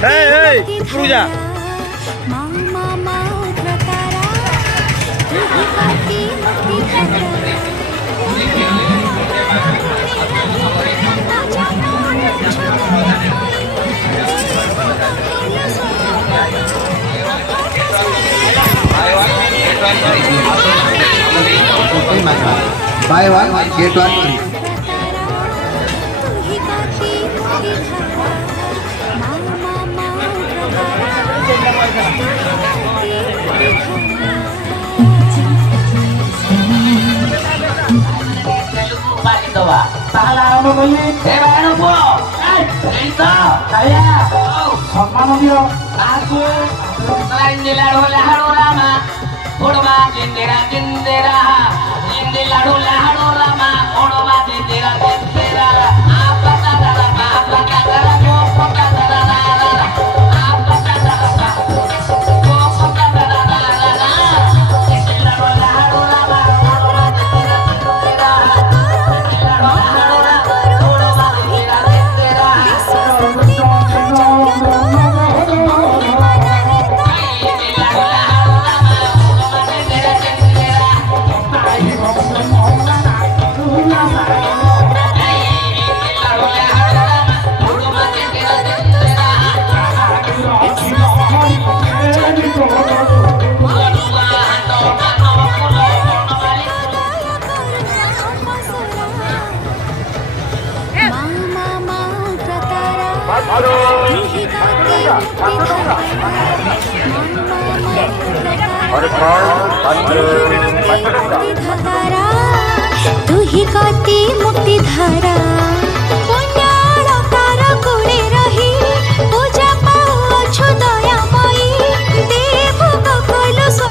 इकडे जा Buy one, get one free. Pahala ano beli? Ano po? Ito! Saya! সম্মান দিও aku selain diladu lahadu lama urma jindira jindira jindiladu lahadu lama urma jindira jindira apa kata lama apa kata lama apa kata lama apa kata lama apa kata lama jindiladu lahadu lama urma jindira jindira jindiladu lahadu lama urma jindira jindira तू ही गाती मुक्ति धारा